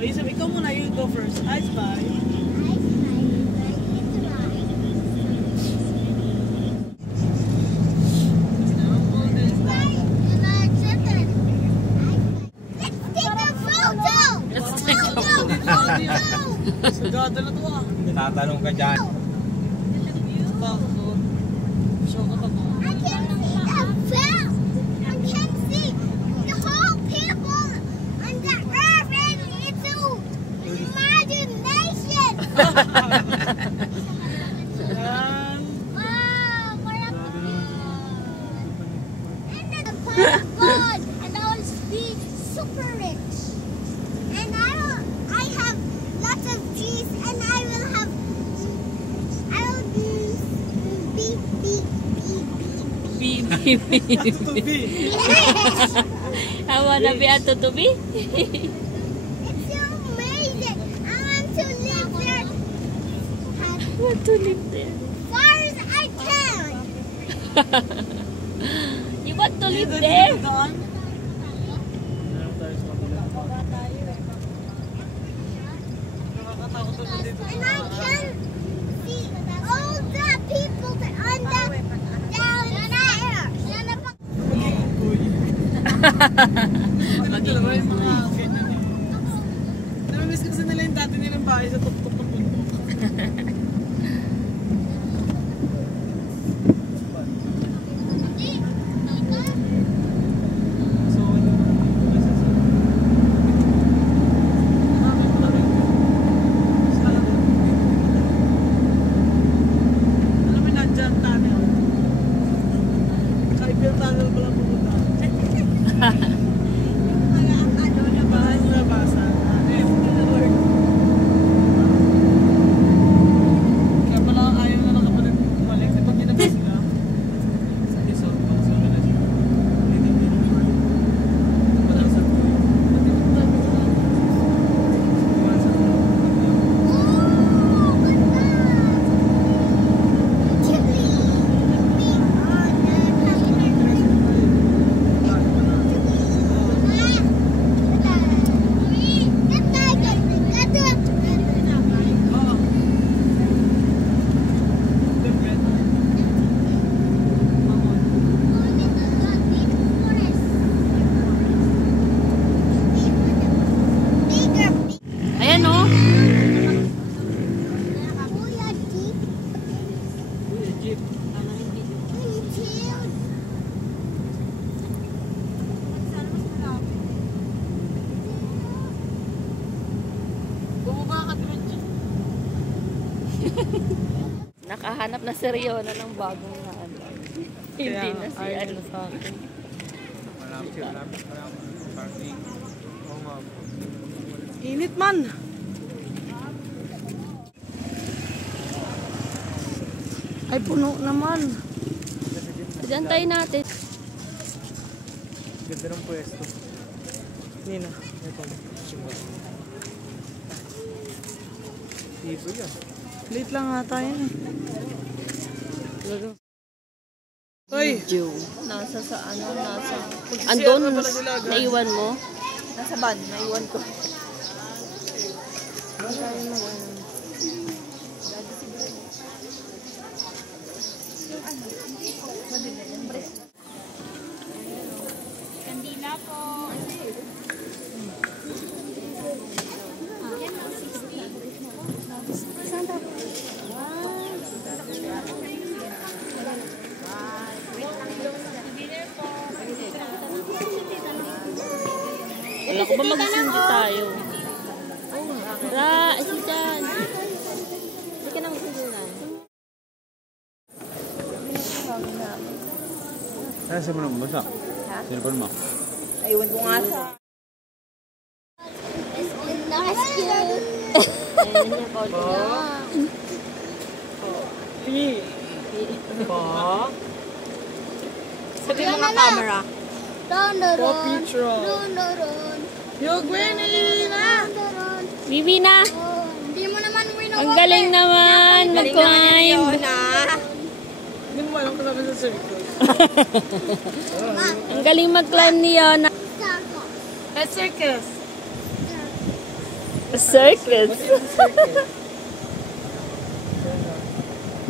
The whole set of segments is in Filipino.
Isab, ikaw muna, you go first. I spy. Sagada na to ah. Tatanong ka dyan. Show ka pa po. I can't see the film. I can't see the whole people on the earth and it's imagination. Wow, and then the power of God and I will be super rich. And I have lots of cheese and I will be I wanna be a tutubi. It's so amazing. I want to live there. I want to live there. Far as I can. You want to live there? And I can see all the people that on the down there. Dalawa yung mga ganyan eh. Namimiss kasi nila yung dati nilang bahay sa tuktok ng bundok. Alam mo na dyan, tunnel. Kaipil tunnel pala pumunta. Nakahanap na si Riona ng bagong na ano. Hindi na si ano sa akin. Init man! Ay, puno naman. Dantay natin. Ganda ng pwesto. Nina. Ibo yan. Late lang nga tayo eh. Hoy! Nasa sa ano, nasa... Andun, naiwan mo? Nasa van, naiwan ko. Kandila po. Wala ko ba magsindi tayo? Ra, ito dyan. Hindi ka na magsindi na. Ano sa mo nang basa? Ha? Sinipon mo? Aywan ko nga sa... Ayun niya, Paul. Sabi mo nga camera. Ron. Picture. Yo, Gwenny na! Bibi na! Hindi mo naman Ang galing naman mag-climb. Hindi mo alam kasama sa circus. Ang galing mag-climb ni Yona. Let's circus. Circus.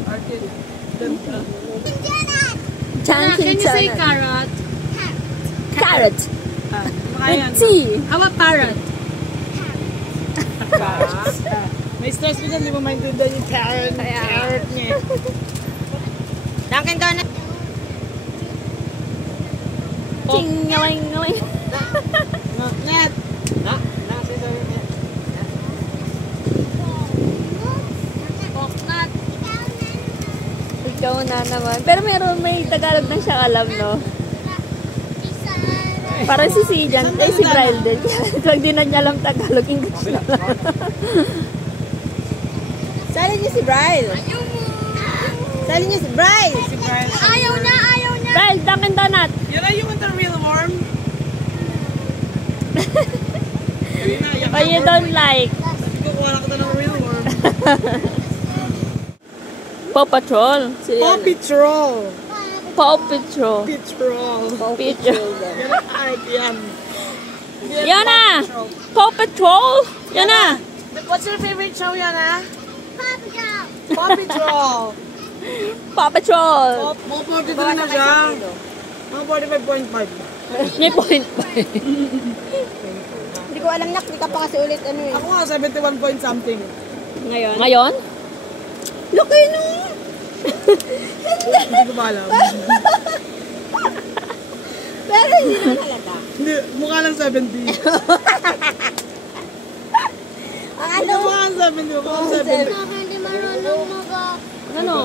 Arcade. Ganda. Chan Can you say chan. carrot? Carrot. Ayan. With tea. How about parrot? May stress ko dyan, di mo maintindihan yung parrot. Parrot niya. Dunkin' Donuts. Ching ngawing ngawing. Net. Ikaw na naman. Pero may Tagalog na siya alam, no? Para si Sijan, si Bryle din. Kung di na niya alam Tagalog, English na lang. Sali niyo si Bryle. Sali niyo si Bryle. Ayaw na. Bryle, Dunkin' Donut. Yun ay yung the real worm. Oh, you don't like. Kukuha lang kita ng real worm. Paw Patrol. Paw Patrol. Paw Patrol. Patrol. Patrol. Yan ang art yan. Yan na! Paw Patrol! Yan na! What's your favorite show, Yana? Papa Paw Patrol. Paw Patrol! Mga 43 na siya. Mga 45.5. May point pa. Hindi ko alam na, hindi ka pa kasi ulit ano eh. Ako nga, 71 point something. Ngayon. Ngayon? Laki no! Hindi ko ba alam. Pero hindi naman halata. Hindi, mukha lang 70. Ang Ano? Mukha lang 70. Mukha lang 70. Hindi marunong Ano?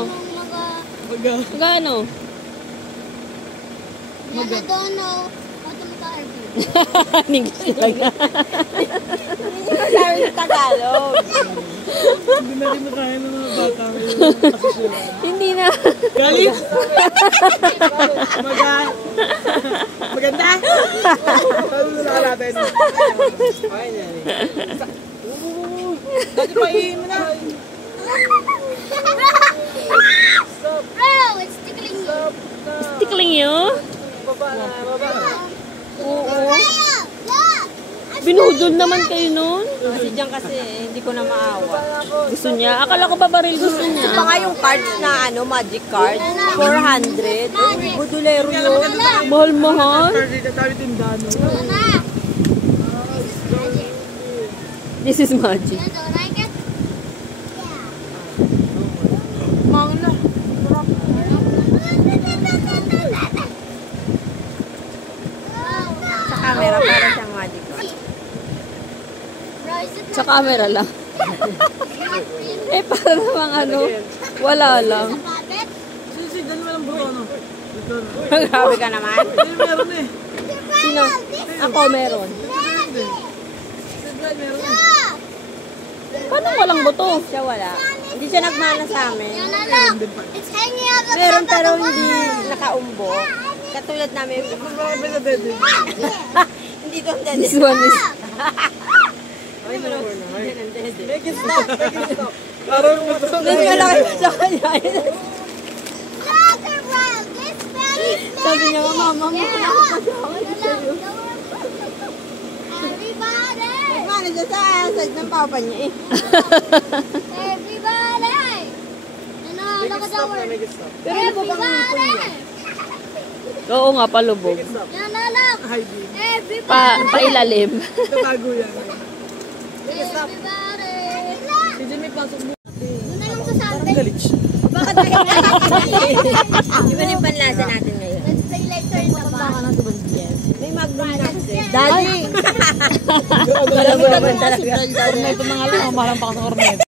Baga. Gano? I don't know how to make an airplane. English lang. Hindi mo sabi sa Tagalog. Hindi na rin makain ng mga bata. Kasi sila. Hindi na. Galing? Maganda? Ano na natin? Dati pa iimin na. Bro, it's tickling me. Tickling you? Oo. Look! Binudol naman kayo nun. Kasi dyan kasi hindi ko na maawa. Gusto niya. Akala ko ba baril gusto niya. Pa nga yung cards na ano, magic card. 400. Budulero yun. Mahal-mahal. Dito tayo tindano. Mama, This is magic. you don't like it? Mangla. Sa camera para siyang magic card. Bro, is it Sa camera lang. Eh, para namang ano, wala lang. rabbit? Sisigan mo lang buto, no? Ito, no? Grabe ka naman. Hindi, meron eh. Sino? Ako meron. Sisigan, meron eh. Look! Paano walang buto? Siya wala. Hindi siya nagmana sa amin. Yana, look! It's hanging out the Meron top pero of the hindi wall. nakaumbo. Katulad namin. Mas marami na dede. Hindi to ang dede. This one is... Ay, wala. Yan ang dede. Make it stop. Make it stop. Parang buto. Mas malaki pa sa kanya. Look around! This belly is Sabi niya, mama mo. Everybody! Nagmana siya sa side ng papa niya eh. Everybody! Look at that word. Make it stop. Pero ano po bang ngipon niya? Everybody! Oo nga, palubog. Yana, look! Heidi. Everybody! Pailalim. Tatago yan. Everybody! Si Jimmy, pasok mo. Doon na lang sa Sunday. Galich. Bakit tayo Iba na yung panlasa natin ngayon. Let's play later in the bar. May magnum na kasi. Daddy! Alam mo naman talaga. Corneto na nga lang, mahalang pa ka sa corneto.